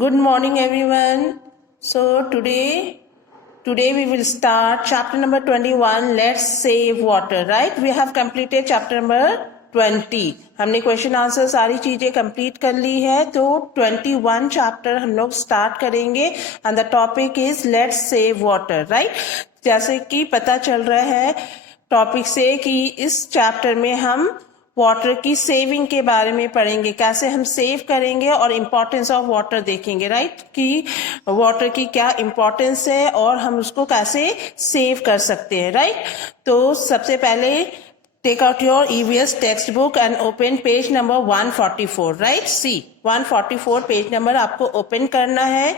Good morning, everyone. So today we will start chapter number 21. Let's save water. Right? We have completed chapter number 20. हमने question answer सारी चीजें complete कर ली है, तो 21 chapter हम लोग स्टार्ट करेंगे and the topic is let's save water. Right? जैसे कि पता चल रहा है टॉपिक से कि इस चैप्टर में हम वाटर की सेविंग के बारे में पढ़ेंगे, कैसे हम सेव करेंगे और इम्पोर्टेंस ऑफ वाटर देखेंगे. राइट? कि वाटर की क्या इम्पोर्टेंस है और हम उसको कैसे सेव कर सकते हैं. राइट? तो सबसे पहले take out your EVS text book and open page number 144. Right? See 144 page number आपको ओपन करना है.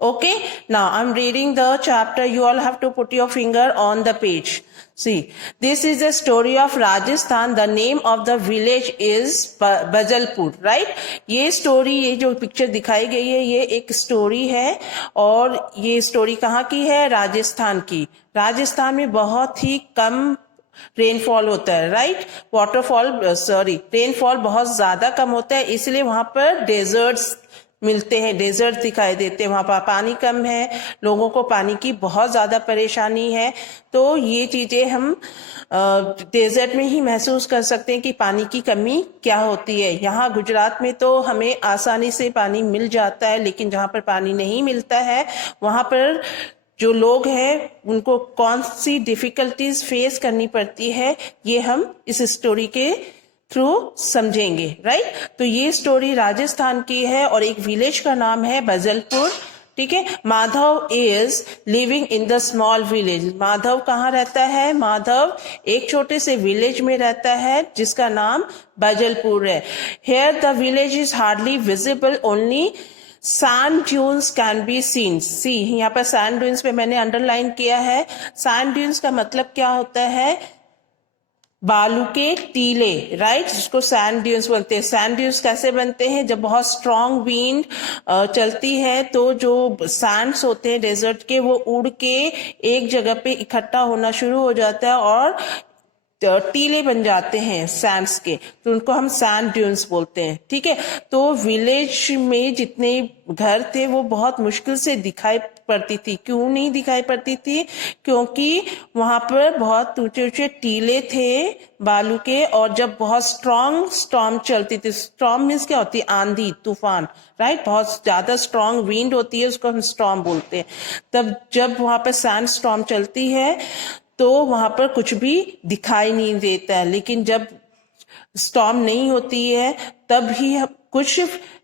Okay, now I'm reading the chapter. You all have to put your finger on the page. See, this is the story of Rajasthan. The name of the village is Bajalpur, right? ये story, ये जो picture दिखाई गई है, ये एक story है और ये story कहाँ की है? राजस्थान की. राजस्थान में बहुत ही कम रेनफॉल होता है. राइट? रेनफॉल बहुत ज्यादा कम होता है, इसलिए वहां पर डेजर्ट्स मिलते हैं, डेजर्ट दिखाई देते हैं. वहां पर पानी कम है, लोगों को पानी की बहुत ज्यादा परेशानी है. तो ये चीजें हम डेजर्ट में ही महसूस कर सकते हैं कि पानी की कमी क्या होती है. यहाँ गुजरात में तो हमें आसानी से पानी मिल जाता है, लेकिन जहाँ पर पानी नहीं मिलता है वहां पर जो लोग हैं उनको कौन सी डिफिकल्टीज फेस करनी पड़ती है, ये हम इस स्टोरी के थ्रू समझेंगे. राइट? तो ये स्टोरी राजस्थान की है और एक विलेज का नाम है बजलपुर. ठीक है? Madhav is living in the small village. Madhav कहाँ रहता है? माधव एक छोटे से विलेज में रहता है जिसका नाम बजलपुर है. Here the village is hardly visible, only sand dunes can be seen. See यहाँ पर सैंड ड्यून्स पे मैंने अंडरलाइन किया है. सैंड ड्यून्स का मतलब क्या होता है? बालू के टीले. राइट? जिसको सैंड ड्यून्स बोलते हैं. सैंड ड्यून्स कैसे बनते हैं? जब बहुत स्ट्रॉन्ग विंड चलती है तो जो सैंड्स होते हैं डेजर्ट के, वो उड़ के एक जगह पे इकट्ठा होना शुरू हो जाता है और टीले बन जाते हैं सैंड्स के, तो उनको हम सैंड ड्यून्स बोलते हैं. ठीक है? तो विलेज में जितने घर थे वो बहुत मुश्किल से दिखाई पड़ती थी. क्यों नहीं दिखाई पड़ती थी? क्योंकि वहां पर बहुत ऊंचे ऊंचे टीले थे बालू के, और जब बहुत स्ट्रॉन्ग स्टॉर्म चलती थी. स्टॉर्म मीन्स क्या होती है? आंधी तूफान. राइट? बहुत ज्यादा स्ट्रॉन्ग विंड होती है, उसको हम स्टॉर्म बोलते हैं. तब जब वहां पर सैंड स्टॉर्म चलती है तो वहां पर कुछ भी दिखाई नहीं देता है. लेकिन जब स्टॉर्म नहीं होती है तब ही कुछ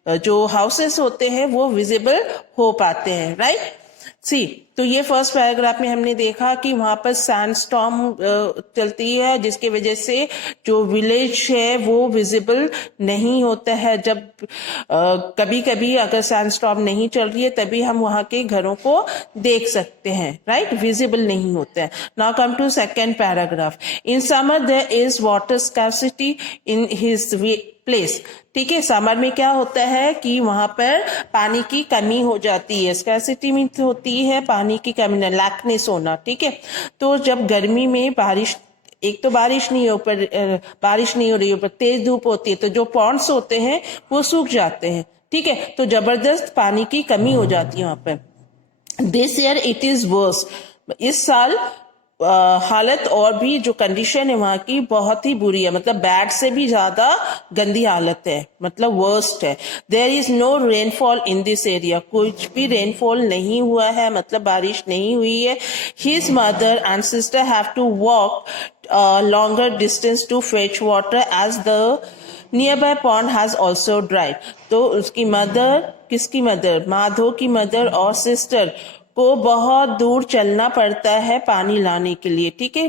जो हाउसेस होते हैं वो विजिबल हो पाते हैं. राइट? सी, तो ये फर्स्ट पैराग्राफ में हमने देखा कि वहां पर सैंड स्टॉर्म चलती है, जिसकी वजह से जो विलेज है वो विजिबल नहीं होता है. जब कभी कभी अगर सैंड स्टॉर्म नहीं चल रही है तभी हम वहां के घरों को देख सकते हैं. राइट? विजिबल नहीं होता है. Now come to second paragraph. In summer there is water scarcity in his place. ठीक है? समर में क्या होता है कि वहां पर पानी की कमी हो जाती है. स्कैर्सिटी मीन्स होती है पानी की कमी, लैकनेस होना. ठीक है? तो जब गर्मी में बारिश, एक तो बारिश नहीं हो रही है, ऊपर तेज धूप होती है, तो जो पॉन्ड्स होते हैं वो सूख जाते हैं. ठीक है? तो जबरदस्त पानी की कमी हो जाती है वहां पर. This year it is worse. इस साल हालत और भी जो कंडीशन है वहां की बहुत ही बुरी है. मतलब बैड से भी ज्यादा गंदी हालत है, मतलब वर्स्ट है. There is no rainfall in this area. कुछ भी रेनफॉल नहीं हुआ है, मतलब बारिश नहीं हुई है. His mother and sister have to walk longer distance to fetch water as the nearby pond has also dried. तो उसकी मदर, किसकी मदर? माधव की मदर और सिस्टर को बहुत दूर चलना पड़ता है पानी लाने के लिए. ठीक है?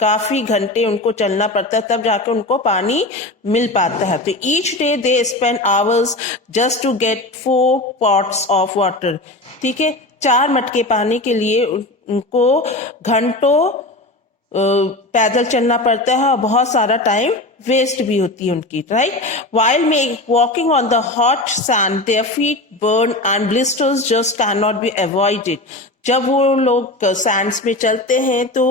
काफी घंटे उनको चलना पड़ता है, तब जाके उनको पानी मिल पाता है. तो each day they spend hours just to get 4 pots of water. ठीक है? 4 मटके पानी के लिए उनको घंटों पैदल चलना पड़ता है और बहुत सारा टाइम वेस्ट भी होती है उनकी. Right? While walking on the hot sand, their feet burn and blisters just cannot be avoided. जब वो लोग सैंड्स में चलते हैं तो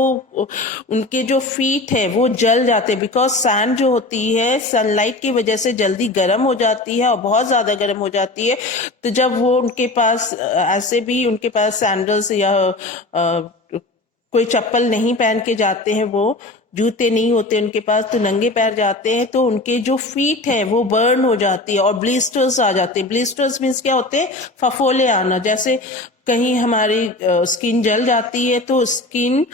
उनके जो फीट है वो जल जाते हैं, बिकॉज सैंड जो होती है सनलाइट की वजह से जल्दी गर्म हो जाती है और बहुत ज्यादा गर्म हो जाती है। तो जब वो उनके पास ऐसे भी उनके पास सैंडल्स या कोई चप्पल नहीं पहन के जाते हैं, वो जूते नहीं होते उनके पास, तो नंगे पैर जाते हैं तो उनके जो फीट हैं वो बर्न हो जाती है और ब्लिस्टर्स आ जाते हैं। ब्लिस्टर्स मीन्स क्या होते हैं? फफोले आना। जैसे कहीं हमारी स्किन जल जाती है तो स्किन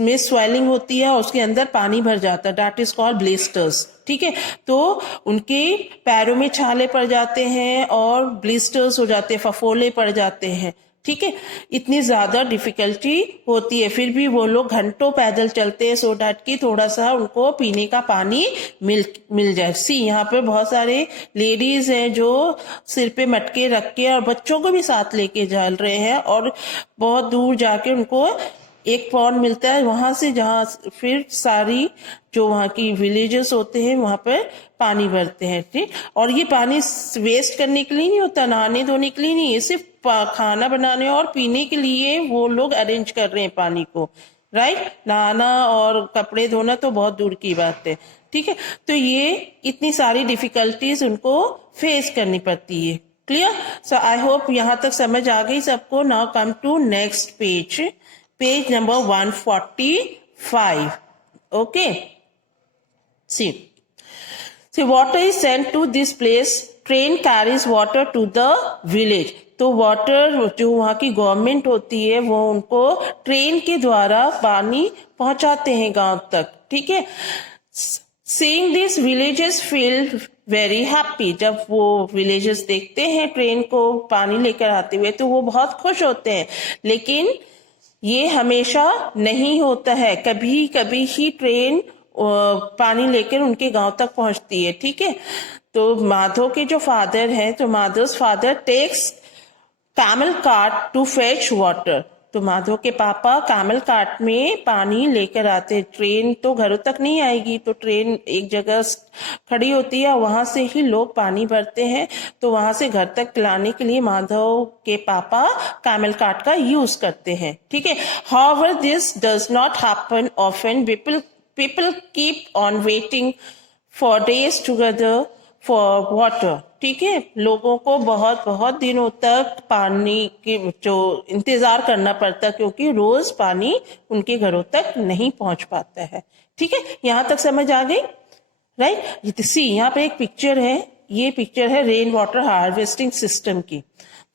में स्वेलिंग होती है और उसके अंदर पानी भर जाता है, दैट इज कॉल्ड ब्लिस्टर्स। ठीक है, तो उनके पैरों में छाले पड़ जाते हैं और ब्लिस्टर्स हो जाते हैं, फफोले पड़ जाते हैं। ठीक है, इतनी ज्यादा डिफिकल्टी होती है, फिर भी वो लोग घंटों पैदल चलते हैं सो डैट कि थोड़ा सा उनको पीने का पानी मिल जाए। सी यहाँ पर बहुत सारे लेडीज हैं जो सिर पे मटके रख के और बच्चों को भी साथ लेके चल रहे हैं और बहुत दूर जाके उनको एक पॉन्ड मिलता है वहां से, जहाँ फिर सारी जो वहाँ की विलेजेस होते हैं वहां पर पानी भरते हैं। ठीक, और ये पानी वेस्ट करने के लिए नहीं होता, नहाने धोने के लिए नहीं, ये सिर्फ खाना बनाने और पीने के लिए वो लोग अरेंज कर रहे हैं पानी को। राइट, नहाना और कपड़े धोना तो बहुत दूर की बात है। ठीक है, तो ये इतनी सारी डिफिकल्टीज उनको फेस करनी पड़ती है। क्लियर? सो आई होप यहाँ तक समझ आ गई सबको। Now come to next page, page number 145. Okay, see water is sent to this place, train carries water to the village. तो वाटर जो वहाँ की गवर्नमेंट होती है वो उनको ट्रेन के द्वारा पानी पहुंचाते हैं गांव तक। ठीक है, seeing this villages feel very happy. जब वो विलेजेस देखते हैं ट्रेन को पानी लेकर आते हुए तो वो बहुत खुश होते हैं, लेकिन ये हमेशा नहीं होता है, कभी कभी ही ट्रेन पानी लेकर उनके गांव तक पहुंचती है। ठीक है, तो माधव के जो फादर हैं, तो Madhav's father takes camel cart to fetch water. तो माधव के पापा कैमल कार्ट में पानी लेकर आते हैं। ट्रेन तो घरों तक नहीं आएगी, तो ट्रेन एक जगह खड़ी होती है, वहां से ही लोग पानी भरते हैं, तो वहां से घर तक लाने के लिए माधव के पापा कैमल कार्ट का यूज करते हैं। ठीक है, however this does not happen often, people keep on waiting for days together for water. ठीक है, लोगों को बहुत बहुत दिनों तक पानी की जो इंतजार करना पड़ता, क्योंकि रोज पानी उनके घरों तक नहीं पहुंच पाता है। ठीक है, यहां तक समझ आ गई? राइट, सी यहाँ पे एक पिक्चर है, ये पिक्चर है रेन वाटर हार्वेस्टिंग सिस्टम की।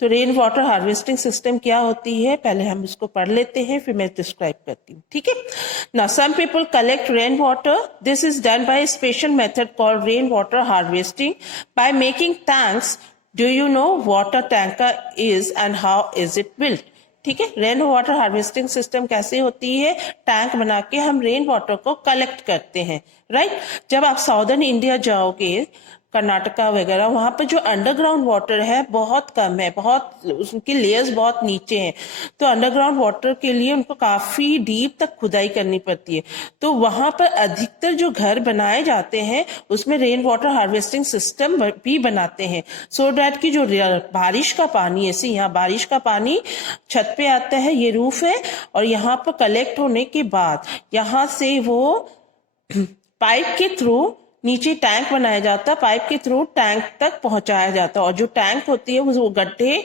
तो रेन वाटर हार्वेस्टिंग सिस्टम क्या होती है, पहले हम इसको पढ़ लेते हैं, फिर मैं डिस्क्राइब करती हूँ। ठीक है, now some people collect rain water. This is done by special method called rain water harvesting by making tanks. Do you know water tanker is and how is it built? ठीक है, rain water harvesting system कैसे होती है? Tank बना के हम rain water को collect करते हैं। राइट, जब आप साउदर्न इंडिया जाओगे, कर्नाटका वगैरह, वहां पर जो अंडरग्राउंड वाटर है बहुत कम है, बहुत उसकी लेयर्स बहुत नीचे हैं, तो अंडरग्राउंड वाटर के लिए उनको काफी डीप तक खुदाई करनी पड़ती है। तो वहां पर अधिकतर जो घर बनाए जाते हैं उसमें रेन वाटर हार्वेस्टिंग सिस्टम भी बनाते हैं, सो डैट की जो बारिश का पानी, ऐसे यहाँ बारिश का पानी छत पे आता है, ये रूफ है, और यहाँ पर कलेक्ट होने के बाद यहाँ से वो पाइप के थ्रू नीचे टैंक बनाया जाता, पाइप के थ्रू टैंक तक पहुंचाया जाता, और जो टैंक होती है वो गड्ढे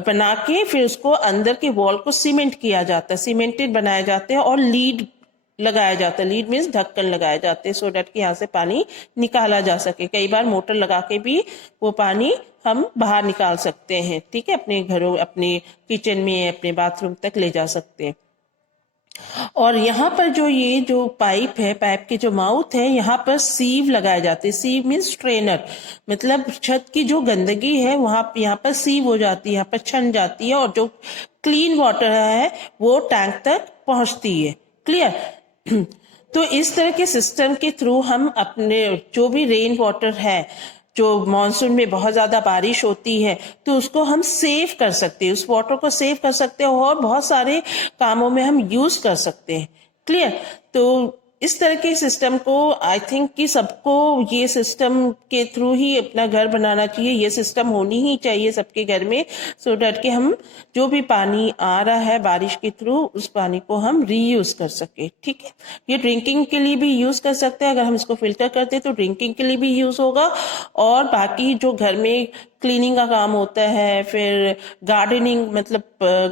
बना के फिर उसको अंदर के वॉल को सीमेंट किया जाता है, सीमेंटेड बनाया जाते हैं, और लीड लगाया जाता है। लीड मीन्स ढक्कन लगाए जाते हैं, सो डैट कि यहाँ से पानी निकाला जा सके। कई बार मोटर लगा के भी वो पानी हम बाहर निकाल सकते हैं। ठीक है, अपने घरों, अपने किचन में, अपने बाथरूम तक ले जा सकते हैं। और यहाँ पर जो ये जो पाइप है, पाइप के जो माउथ है, यहाँ पर सीव लगाए जाते हैं। सीव मीन्स स्ट्रेनर, मतलब छत की जो गंदगी है वहां यहाँ पर सीव हो जाती है, यहाँ पर छन जाती है, और जो क्लीन वाटर है वो टैंक तक पहुंचती है। क्लियर? तो इस तरह के सिस्टम के थ्रू हम अपने जो भी रेन वाटर है, जो मॉनसून में बहुत ज्यादा बारिश होती है, तो उसको हम सेव कर सकते हैं, उस वाटर को सेव कर सकते हैं और बहुत सारे कामों में हम यूज कर सकते हैं। क्लियर? तो इस तरह के सिस्टम को आई थिंक कि सबको ये सिस्टम के थ्रू ही अपना घर बनाना चाहिए, ये सिस्टम होनी ही चाहिए सबके घर में, सो डैट कि हम जो भी पानी आ रहा है बारिश के थ्रू उस पानी को हम रीयूज कर सके। ठीक है, ये ड्रिंकिंग के लिए भी यूज कर सकते हैं, अगर हम इसको फिल्टर करते हैं तो ड्रिंकिंग के लिए भी यूज होगा, और बाकी जो घर में क्लीनिंग का काम होता है, फिर गार्डनिंग मतलब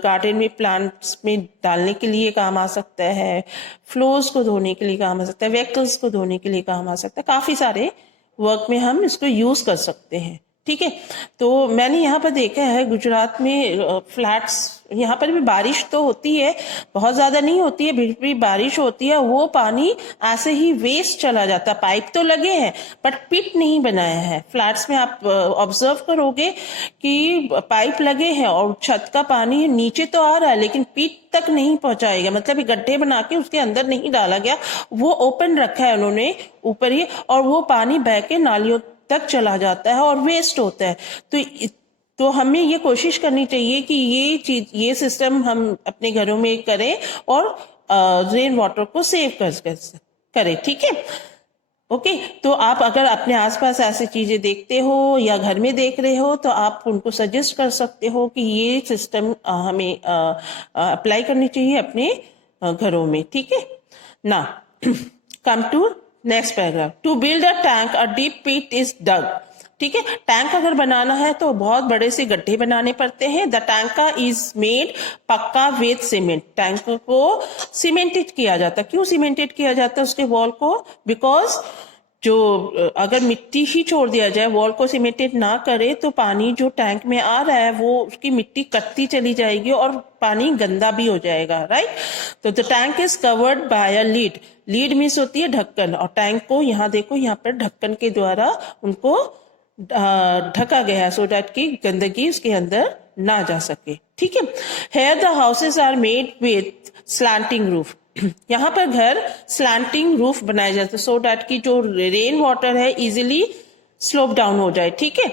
गार्डन में प्लांट्स में डालने के लिए काम आ सकता है, फ्लोर्स को धोने के लिए काम आ सकता है, व्हीकल्स को धोने के लिए काम आ सकता है, काफी सारे वर्क में हम इसको यूज कर सकते हैं। ठीक है, तो मैंने यहाँ पर देखा है गुजरात में फ्लैट्स, यहाँ पर भी बारिश तो होती है, बहुत ज्यादा नहीं होती है, भी बारिश होती है, वो पानी ऐसे ही वेस्ट चला जाता है। पाइप तो लगे हैं बट पिट नहीं बनाया है। फ्लैट्स में आप ऑब्जर्व करोगे कि पाइप लगे हैं और छत का पानी नीचे तो आ रहा है लेकिन पिट तक नहीं पहुंचाएगा, मतलब गड्ढे बना के उसके अंदर नहीं डाला गया, वो ओपन रखा है उन्होंने ऊपर ही, और वो पानी बह के नालियों तक चला जाता है और वेस्ट होता है। तो हमें ये कोशिश करनी चाहिए कि ये सिस्टम हम अपने घरों में करें और रेन वाटर को सेव करें। ठीक है, ओके। तो आप अगर अपने आसपास ऐसी चीजें देखते हो या घर में देख रहे हो तो आप उनको सजेस्ट कर सकते हो कि ये सिस्टम हमें अप्लाई करनी चाहिए अपने घरों में। ठीक है ना, come to next paragraph. To build a tank a deep pit is dug. ठीक है, टैंक अगर बनाना है तो बहुत बड़े से गड्ढे बनाने पड़ते हैं। द टैंका इज मेड पक्का विद सीमेंट। टैंक को सीमेंटेड किया जाता है। क्यों सीमेंटेड किया जाता है उसके वॉल को? बिकॉज जो अगर मिट्टी ही छोड़ दिया जाए, वॉल को सीमेंटेड ना करे, तो पानी जो टैंक में आ रहा है वो उसकी मिट्टी कटती चली जाएगी और पानी गंदा भी हो जाएगा, राइट। तो the tank is covered by a lead. Lead means होती है ढक्कन, और टैंक को यहाँ देखो, यहाँ पर ढक्कन के द्वारा उनको ढका गया है सो डैट की गंदगी उसके अंदर ना जा सके। ठीक है, here the houses are made with slanting roof. यहाँ पर घर स्लैंटिंग रूफ बनाए जाते हैं सो डैट की जो रेन वाटर है इजिली स्लोप डाउन हो जाए। ठीक है,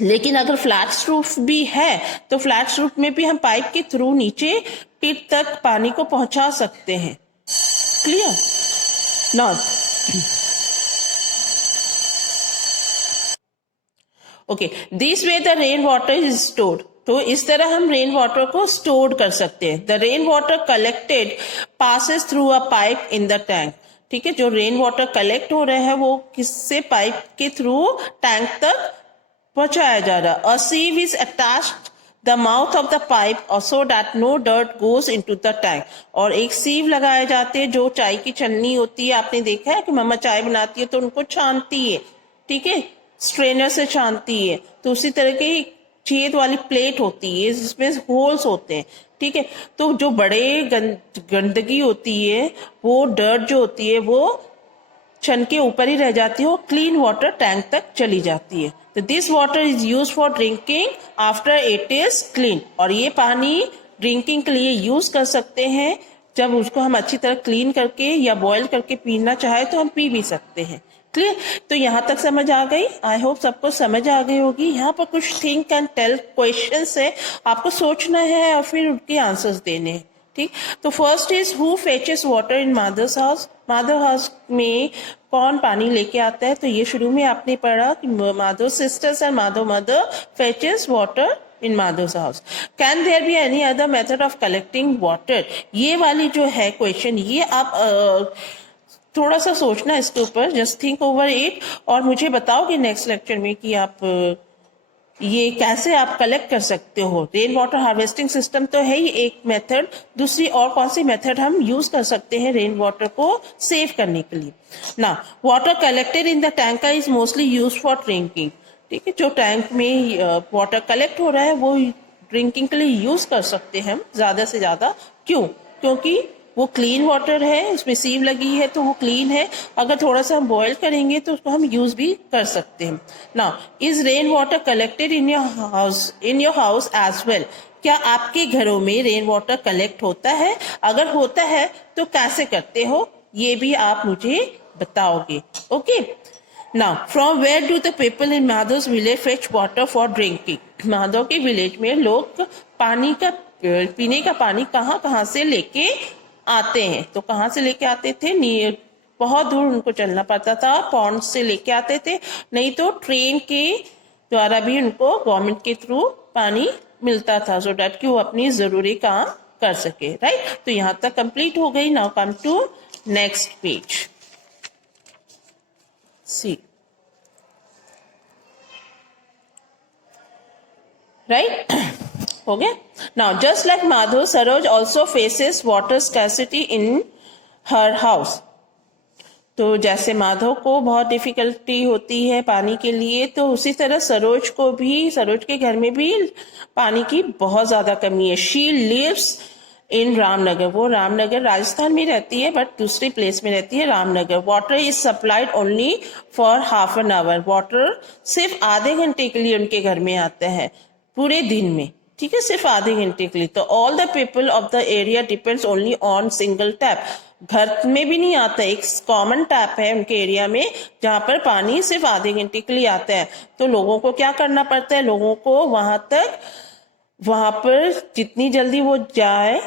लेकिन अगर फ्लैट रूफ भी है तो फ्लैट रूफ में भी हम पाइप के थ्रू नीचे पिट तक पानी को पहुंचा सकते हैं। Clear? Now okay, this way the rain water is stored. तो इस तरह हम रेन वाटर को स्टोर कर सकते हैं। The rain water collected passes through a pipe in the tank. ठीक है, जो रेन वाटर कलेक्ट हो रहा है वो किससे? पाइप के थ्रू टैंक तक पहुंचाया जा रहा है। A sieve is attached the mouth of the pipe so that no dirt goes into the tank. और एक सीव लगाए जाते हैं, जो चाय की छन्नी होती है, आपने देखा है कि मम्मा चाय बनाती है तो उनको छानती है, ठीक है, स्ट्रेनर से छानती है। तो उसी तरह की छेद वाली प्लेट होती है जिसमें होल्स होते हैं। ठीक है, तो जो बड़े गंदगी होती है, वो डर्ट जो होती है वो छन के ऊपर ही रह जाती है, वो क्लीन वाटर टैंक तक चली जाती है। तो this water is use for drinking after it is clean. और ये पानी ड्रिंकिंग के लिए यूज कर सकते हैं। जब उसको हम अच्छी तरह क्लीन करके या बॉयल करके पीना चाहे तो हम पी भी सकते हैं। क्लियर? तो यहाँ तक समझ आ गई? आई होप सबको समझ आ गई होगी। यहाँ पर कुछ थिंक एंड टेल क्वेश्चंस है, आपको सोचना है और फिर उनके आंसर्स देने हैं। ठीक, तो first is who fetches water in mother's house. Mother house में कौन पानी लेके आता है? तो ये शुरू में आपने पढ़ा कि mother sisters and mother fetches water in mother's house. Can there be any other method of collecting water? ये वाली जो है क्वेश्चन, ये आप थोड़ा सा सोचना इसके ऊपर, जस्ट थिंक ओवर इट, और मुझे बताओगे नेक्स्ट लेक्चर में कि आप ये कैसे आप कलेक्ट कर सकते हो। रेन वाटर हार्वेस्टिंग सिस्टम तो है ही एक मेथड, दूसरी और कौन सी मेथड हम यूज कर सकते हैं रेन वाटर को सेव करने के लिए। ना, water collected in the tank is mostly use for drinking. ठीक है, जो टैंक में वाटर कलेक्ट हो रहा है वो ड्रिंकिंग के लिए यूज कर सकते हैं हम ज्यादा से ज्यादा। क्यों? क्योंकि वो क्लीन वाटर है, उसमें सीव लगी है तो वो क्लीन है। अगर थोड़ा सा हम बॉयल करेंगे तो उसको हम यूज भी कर सकते हैं। Now, is rain water collected in your house as well? क्या आपके घरों में रेन वाटर कलेक्ट होता है? अगर होता है तो कैसे करते हो, ये भी आप मुझे बताओगे। Okay, now from where do the people in Madho's village fetch water for drinking? Madho के विलेज में लोग पानी का पीने का पानी कहाँ कहाँ से लेके आते हैं। तो कहाँ से लेके आते थे? बहुत दूर उनको चलना पड़ता था, पॉन्ड से लेके आते थे, नहीं तो ट्रेन के द्वारा भी उनको गवर्नमेंट के थ्रू पानी मिलता था, सो डैट कि वो अपनी जरूरी काम कर सके, राइट। तो यहाँ तक कंप्लीट हो गई। Now come to next page. See, right, हो गया। Now just like Madhav, Saroj also faces water scarcity in her house. तो जैसे माधव को बहुत डिफिकल्टी होती है पानी के लिए, तो उसी तरह सरोज के घर में भी पानी की बहुत ज्यादा कमी है। शी लिव्स इन रामनगर, वो रामनगर राजस्थान में रहती है, बट दूसरी प्लेस में रहती है, Ramnagar. Water is supplied only for half an hour, water सिर्फ आधे घंटे के लिए उनके घर में आता है पूरे दिन में, ठीक है, सिर्फ आधे घंटे के लिए। तो all the people of the area depends only on single tap, घर में भी नहीं आता, एक कॉमन टैप है उनके एरिया में जहां पर पानी सिर्फ आधे घंटे के लिए आता है। तो लोगों को क्या करना पड़ता है? लोगों को वहां पर जितनी जल्दी वो जाए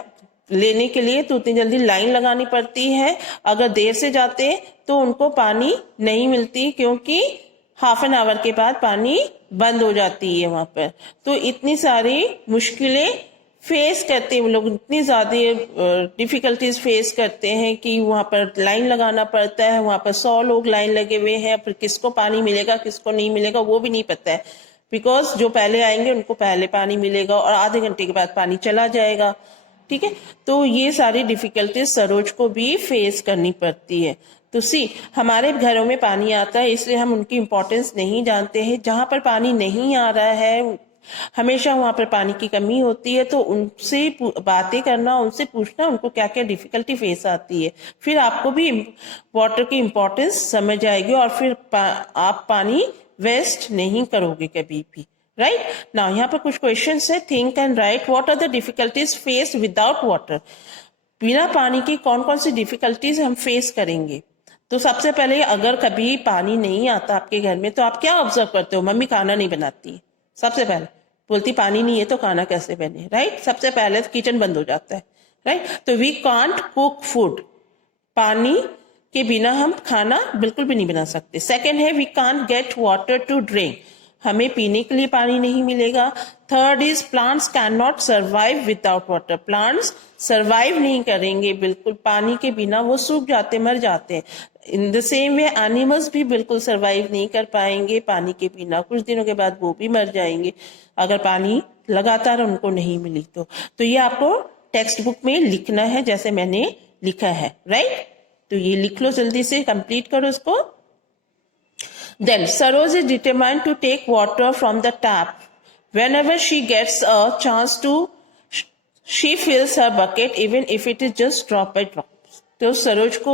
लेने के लिए, तो उतनी जल्दी लाइन लगानी पड़ती है। अगर देर से जाते तो उनको पानी नहीं मिलती, क्योंकि हाफ एन आवर के बाद पानी बंद हो जाती है वहां पर। तो इतनी सारी मुश्किलें फेस करते हैं वो लोग, इतनी ज्यादा डिफिकल्टीज फेस करते हैं कि वहां पर लाइन लगाना पड़ता है। वहां पर 100 लोग लाइन लगे हुए हैं, फिर किसको पानी मिलेगा किसको नहीं मिलेगा वो भी नहीं पता है, बिकॉज जो पहले आएंगे उनको पहले पानी मिलेगा और आधे घंटे के बाद पानी चला जाएगा, ठीक है। तो ये सारी डिफिकल्टीज सरोज को भी फेस करनी पड़ती है। तो हमारे घरों में पानी आता है, इसलिए हम उनकी इम्पोर्टेंस नहीं जानते हैं। जहां पर पानी नहीं आ रहा है, हमेशा वहां पर पानी की कमी होती है, तो उनसे बातें करना, उनसे पूछना उनको क्या क्या डिफिकल्टी फेस आती है, फिर आपको भी वाटर की इम्पोर्टेंस समझ आएगी और फिर आप पानी वेस्ट नहीं करोगे कभी भी, राइट। नाउ यहाँ पर कुछ क्वेश्चंस है, think and write what are the difficulties faced without water. बिना पानी की कौन कौन सी डिफिकल्टीज हम फेस करेंगे? तो सबसे पहले, अगर कभी पानी नहीं आता आपके घर में, तो आप क्या ऑब्जर्व करते हो? मम्मी खाना नहीं बनाती, सबसे पहले बोलती पानी नहीं है तो खाना कैसे बने, राइट। सबसे पहले तो किचन बंद हो जाता है, राइट। तो वी कांट कुक फूड, पानी के बिना हम खाना बिल्कुल भी नहीं बना सकते। सेकेंड है, we can't get water to drink, हमें पीने के लिए पानी नहीं मिलेगा। Third is, plants can not survive without water, plants survive नहीं करेंगे बिल्कुल, पानी के बिना वो सूख जाते, मर जाते हैं। In the same way animals भी बिल्कुल सर्वाइव नहीं कर पाएंगे पानी के बिना, कुछ दिनों के बाद वो भी मर जाएंगे अगर पानी लगातार उनको नहीं मिली तो ये आपको टेक्स्ट बुक में लिखना है जैसे मैंने लिखा है, राइट। तो ये लिख लो, जल्दी से कंप्लीट करो इसको। Then Saroj is determined to take water from the tap. Whenever she gets a chance to, she fills her bucket even if it is just drop by drop. तो सरोज को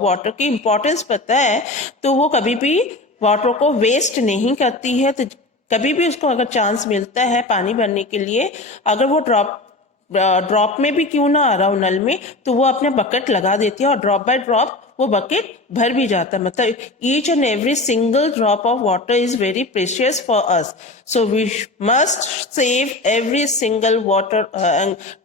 वाटर की इम्पोर्टेंस पता है, तो वो कभी भी वाटर को वेस्ट नहीं करती है। तो कभी भी उसको अगर चांस मिलता है पानी भरने के लिए, अगर वो ड्रॉप में भी क्यों ना आ रहा हो नल में, तो वो अपने बकेट लगा देती है और ड्रॉप बाय ड्रॉप वो बकेट भर भी जाता है। मतलब each and every single drop of water is very precious for us, so we must save every single water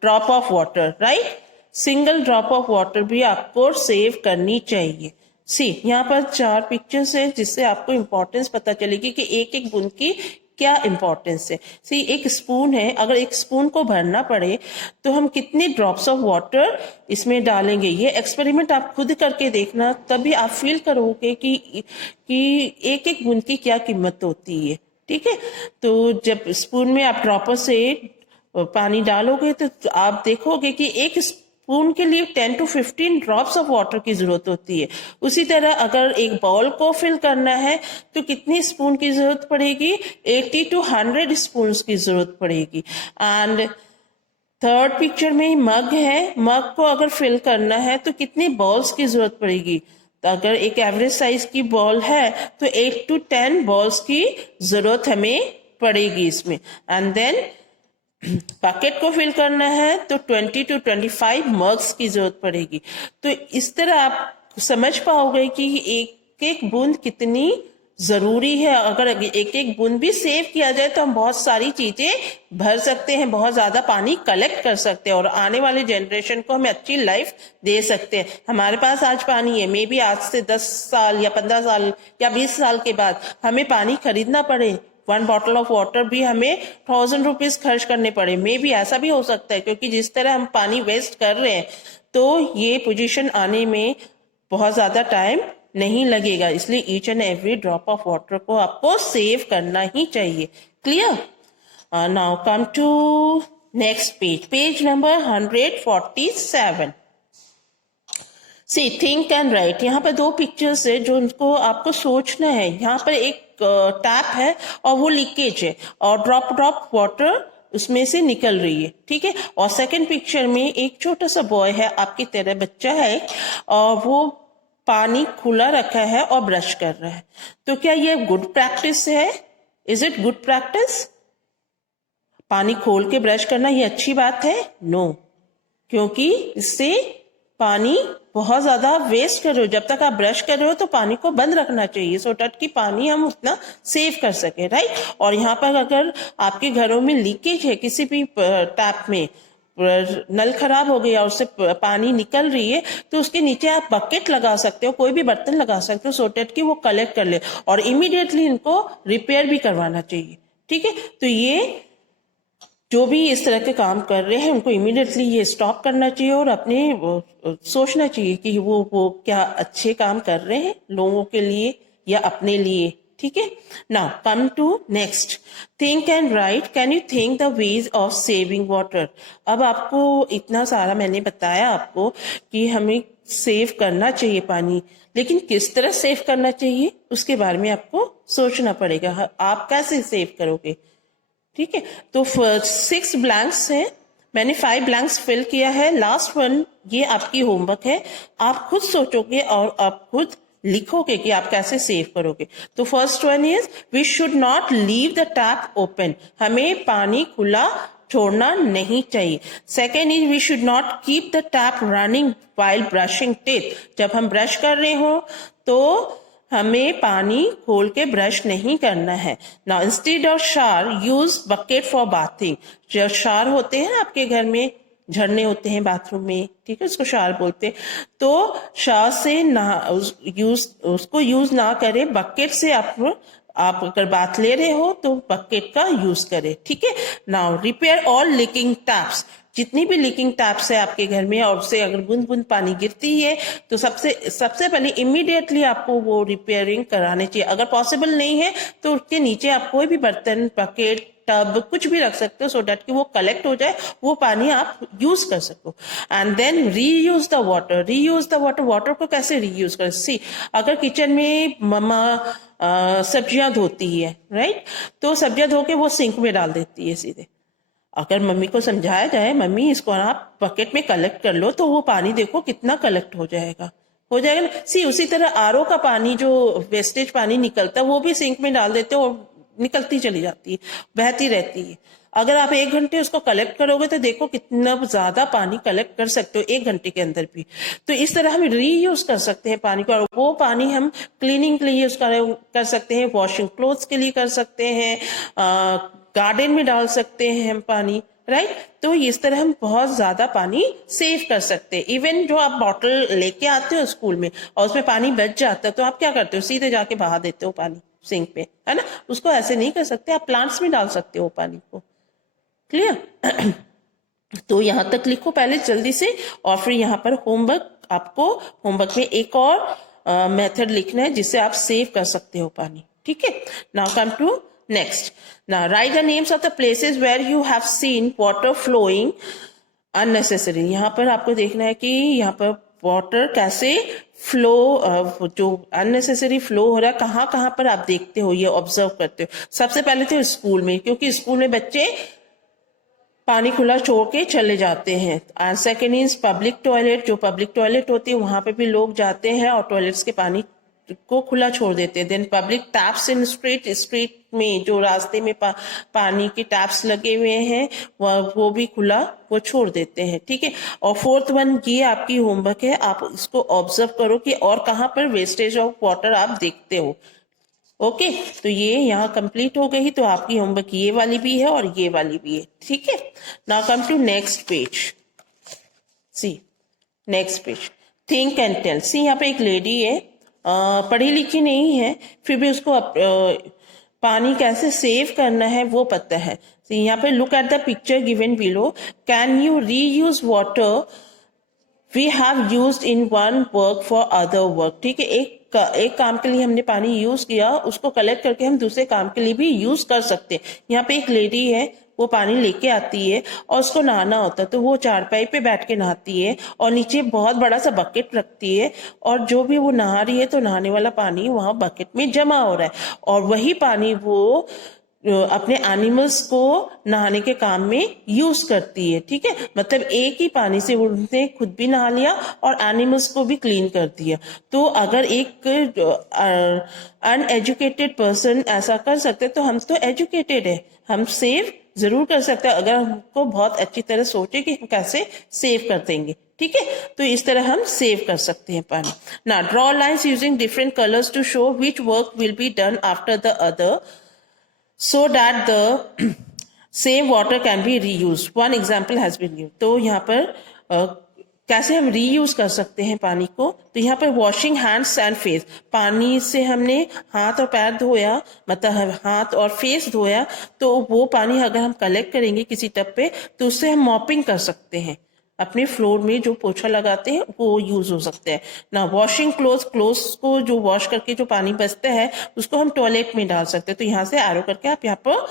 drop of water, right. Single drop of water भी आपको save करनी चाहिए। यहाँ पर 4 पिक्चर्स है जिससे आपको इम्पोर्टेंस पता चलेगी कि एक एक बूंद की क्या इम्पोर्टेंस है। एक स्पून है, अगर एक स्पून को भरना पड़े तो हम कितने ड्रॉप्स ऑफ वाटर इसमें डालेंगे। ये एक्सपेरिमेंट आप खुद करके देखना, तभी आप फील करोगे कि एक एक बूंद की क्या कीमत होती है, ठीक है। तो जब स्पून में आप ड्रॉपर से पानी डालोगे तो आप देखोगे कि एक स्पून के लिए 10 to 15 ड्रॉप्स ऑफ वाटर की जरूरत होती है। उसी तरह अगर एक बाउल को फिल करना है तो कितनी स्पून की जरूरत पड़ेगी? 80 to 100 स्पून की जरूरत पड़ेगी। एंड थर्ड पिक्चर में मग है, मग को अगर फिल करना है तो कितनी बॉल्स की जरूरत पड़ेगी? तो अगर एक एवरेज साइज की बॉल है तो 8 to 10 बॉल्स की जरूरत हमें पड़ेगी इसमें। एंड देन बकेट को फिल करना है तो 20 to 25 मग्स की जरूरत पड़ेगी। तो इस तरह आप समझ पाओगे कि एक एक बूंद कितनी जरूरी है। अगर एक एक बूंद भी सेव किया जाए तो हम बहुत सारी चीजें भर सकते हैं, बहुत ज्यादा पानी कलेक्ट कर सकते हैं और आने वाले जनरेशन को हमें अच्छी लाइफ दे सकते हैं। हमारे पास आज पानी है, मे बी आज से 10 साल या 15 साल या 20 साल के बाद हमें पानी खरीदना पड़े, 1 बॉटल ऑफ वाटर भी हमें 1000 रुपीज खर्च करने पड़े, मे बी ऐसा भी हो सकता है। क्योंकि जिस तरह हम पानी वेस्ट कर रहे हैं तो ये पोजीशन आने में बहुत ज्यादा टाइम नहीं लगेगा। इसलिए each and every drop of water को आपको सेव करना ही चाहिए। Clear? Now come to next page, page number 147। See think and write. यहाँ पर 2 पिक्चर्स है जो उनको आपको सोचना है। यहाँ पर एक टैप है और वो लीकेज है और ड्रॉप ड्रॉप वाटर उसमें से निकल रही है, ठीक है। और सेकंड पिक्चर में एक छोटा सा बॉय है, आपकी तरह बच्चा है, और वो पानी खुला रखा है और ब्रश कर रहा है। तो क्या ये गुड प्रैक्टिस है? Is it good practice? पानी खोल के ब्रश करना ये अच्छी बात है? नो, क्योंकि इससे पानी बहुत ज्यादा वेस्ट कर रहे हो। जब तक आप ब्रश कर रहे हो तो पानी को बंद रखना चाहिए सो डैट कि पानी हम उतना सेव कर सके, राइट। और यहाँ पर अगर आपके घरों में लीकेज है किसी भी टैप में, नल खराब हो गया और उससे पानी निकल रही है, तो उसके नीचे आप बकेट लगा सकते हो, कोई भी बर्तन लगा सकते हो सो डैट कि वो कलेक्ट कर ले और इमीडिएटली इनको रिपेयर भी करवाना चाहिए, ठीक है। तो ये जो भी इस तरह के काम कर रहे हैं उनको इमीडिएटली ये स्टॉप करना चाहिए और अपने सोचना चाहिए कि वो क्या अच्छे काम कर रहे हैं लोगों के लिए या अपने लिए, ठीक है। Now come to next, think and write. Can you think the ways of saving water. अब आपको इतना सारा मैंने बताया आपको कि हमें सेव करना चाहिए पानी, लेकिन किस तरह सेव करना चाहिए उसके बारे में आपको सोचना पड़ेगा। आप कैसे सेव करोगे, ठीक है। तो 6 ब्लैंक्स हैं, मैंने 5 ब्लैंक्स फिल किया है। लास्ट वन ये आपकी होमवर्क है, आप खुद सोचोगे और आप खुद लिखोगे कि आप कैसे सेव करोगे। तो first one is we should not leave the tap open. हमें पानी खुला छोड़ना नहीं चाहिए। Second is we should not keep the tap running while brushing teeth. जब हम ब्रश कर रहे हो तो हमें पानी खोल के ब्रश नहीं करना है। Now instead of shower use bucket for bathing. जो शावर होते हैं आपके घर में, झरने होते हैं बाथरूम में, ठीक है, उसको शावर बोलते हैं। तो शावर से ना उसको यूज ना करें, बकेट से आप अगर बात ले रहे हो तो बकेट का यूज करें, ठीक है। Now repair all leaking taps. जितनी भी लीकिंग टैप्स है आपके घर में और उससे अगर बूंद बूंद पानी गिरती है तो सबसे पहले इमीडिएटली आपको वो रिपेयरिंग कराने चाहिए। अगर पॉसिबल नहीं है तो उसके नीचे आप कोई भी बर्तन, बकेट, टब कुछ भी रख सकते हो सो डैट कि वो कलेक्ट हो जाए, वो पानी आप यूज कर सको। And then reuse the water. Reuse the water. Water को कैसे रीयूज करें? सी, अगर किचन में मम्मा सब्जियां धोती है, राइट, तो सब्जियां धो के वो सिंक में डाल देती है सीधे। अगर मम्मी को समझाया जाए, मम्मी इसको आप बकेट में कलेक्ट कर लो, तो वो पानी देखो कितना कलेक्ट हो जाएगा ना। सी, उसी तरह आरओ का पानी जो वेस्टेज पानी निकलता है वो भी सिंक में डाल देते हो और निकलती चली जाती है, बहती रहती है। अगर आप 1 घंटे उसको कलेक्ट करोगे तो देखो कितना ज्यादा पानी कलेक्ट कर सकते हो 1 घंटे के अंदर भी। तो इस तरह हम रीयूज कर सकते हैं पानी को, और वो पानी हम क्लीनिंग के लिए यूज कर सकते हैं, वॉशिंग क्लोथ्स के लिए कर सकते हैं, गार्डन में डाल सकते हैं हम पानी, राइट। तो इस तरह हम बहुत ज्यादा पानी सेव कर सकते हैं। इवन जो आप बॉटल लेके आते हो स्कूल में और उसमें पानी बच जाता है तो आप क्या करते हो? सीधे जाके बहा देते हो पानी सिंक पे, है ना। उसको ऐसे नहीं कर सकते, आप प्लांट्स में डाल सकते हो पानी को। क्लियर? तो यहां तक लिखो पहले जल्दी से, और फिर यहाँ पर होमवर्क में एक और मेथड लिखना है जिससे आप सेव कर सकते हो पानी, ठीक है। Now come to next. Now write the names of the places where you have seen water flowing unnecessary. यहाँ पर आपको देखना है कि यहाँ पर वाटर कैसे फ्लो, जो अननेसेसरी फ्लो हो रहा है, कहाँ कहाँ पर आप देखते हो, ये ऑब्जर्व करते हो। सबसे पहले तो स्कूल में, क्योंकि स्कूल में बच्चे पानी खुला छोड़ के चले जाते हैं। And second is public toilet. जो पब्लिक टॉयलेट होती है वहां पे भी लोग जाते हैं और टॉयलेट्स के पानी को खुला छोड़ देते हैं। देन पब्लिक टैप्स इन स्ट्रीट में, जो रास्ते में पानी के टैप्स लगे हुए हैं वो भी खुला वो छोड़ देते हैं, ठीक है। और फोर्थ वन, ये आपकी होमवर्क है, आप इसको ऑब्जर्व करो कि और कहाँ पर वेस्टेज ऑफ वाटर आप देखते हो। ओके, तो ये यहाँ कंप्लीट हो गई। तो आपकी होमवर्क ये वाली भी है और ये वाली भी है, ठीक है। Now come to next page. See next page, think and tell. See यहाँ पे एक लेडी है, पढ़ी लिखी नहीं है, फिर भी उसको पानी कैसे सेव करना है वो पता है। यहाँ पे look at the picture given below. Can you reuse water we have used in one work for other work. ठीक है, एक काम के लिए हमने पानी यूज किया, उसको कलेक्ट करके हम दूसरे काम के लिए भी यूज कर सकते हैं। यहाँ पे एक लेडी है, वो पानी लेके आती है और उसको नहाना होता है, तो वो चारपाई पे बैठ के नहाती है और नीचे बहुत बड़ा सा बकेट रखती है, और जो भी वो नहा रही है तो नहाने वाला पानी वहां बकेट में जमा हो रहा है, और वही पानी वो अपने एनिमल्स को नहाने के काम में यूज करती है। ठीक है, मतलब एक ही पानी से उन्होंने खुद भी नहा लिया और एनिमल्स को भी क्लीन कर दिया। तो अगर एक अनएजुकेटेड पर्सन ऐसा कर सकते तो हम तो एजुकेटेड है, हम सेव जरूर कर सकते हैं अगर हमको बहुत अच्छी तरह सोचे कि हम कैसे सेव कर देंगे। ठीक है, तो इस तरह हम सेव कर सकते हैं पानी। ना draw lines using different colours to show which work will be done after the other so that the same water can be reused. One example has been given. तो यहाँ पर कैसे हम रीयूज कर सकते हैं पानी को। तो यहाँ पर वॉशिंग हैंड्स एंड फेस, पानी से हमने हाथ और पैर धोया, मतलब हाथ और फेस धोया, तो वो पानी अगर हम कलेक्ट करेंगे किसी टब पे तो उससे हम मॉपिंग कर सकते हैं, अपने फ्लोर में जो पोछा लगाते हैं वो यूज हो सकता है ना। वॉशिंग क्लोथ्स को जो वॉश करके जो पानी बचता है उसको हम टॉयलेट में डाल सकते हैं। तो यहाँ से एरो करके आप यहाँ पर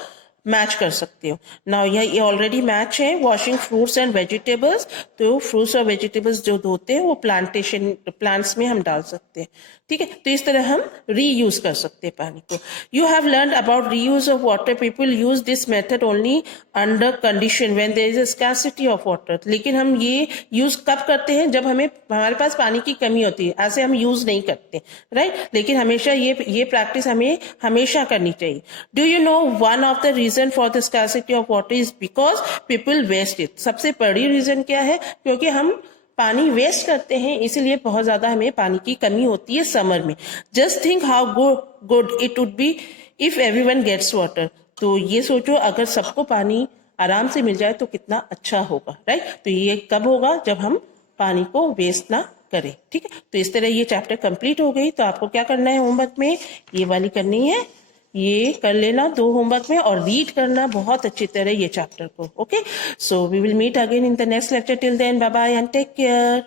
मैच कर सकते हो ना। ये ऑलरेडी मैच है। वॉशिंग फ्रूट्स एंड वेजिटेबल्स, तो फ्रूट्स और वेजिटेबल्स जो धोते हैं वो प्लांट्स में हम डाल सकते हैं। ठीक है, तो इस तरह हम रीयूज कर सकते हैं पानी को। You have learn about reuse of water. People use this method only under condition when there is a scarcity of water. लेकिन हम ये यूज कब करते हैं, जब हमारे पास पानी की कमी होती है, ऐसे हम यूज नहीं करते, राइट। लेकिन हमेशा ये प्रैक्टिस हमें हमेशा करनी चाहिए। Do you know one of the reason for the scarcity of water is because people waste it. सबसे बड़ी रीजन क्या है, क्योंकि हम पानी वेस्ट करते हैं, इसीलिए बहुत ज्यादा हमें पानी की कमी होती है समर में। Just think how good it would be if everyone gets water. तो ये सोचो अगर सबको पानी आराम से मिल जाए तो कितना अच्छा होगा, राइट। तो ये कब होगा, जब हम पानी को वेस्ट ना करें। ठीक है, तो इस तरह ये चैप्टर कंप्लीट हो गई। तो आपको क्या करना है होमवर्क में, ये वाली करनी है, ये कर लेना 2 होमवर्क में, और रीड करना बहुत अच्छी तरह ये चैप्टर को। Okay, so we will meet again in the next lecture. Till then bye bye and take care.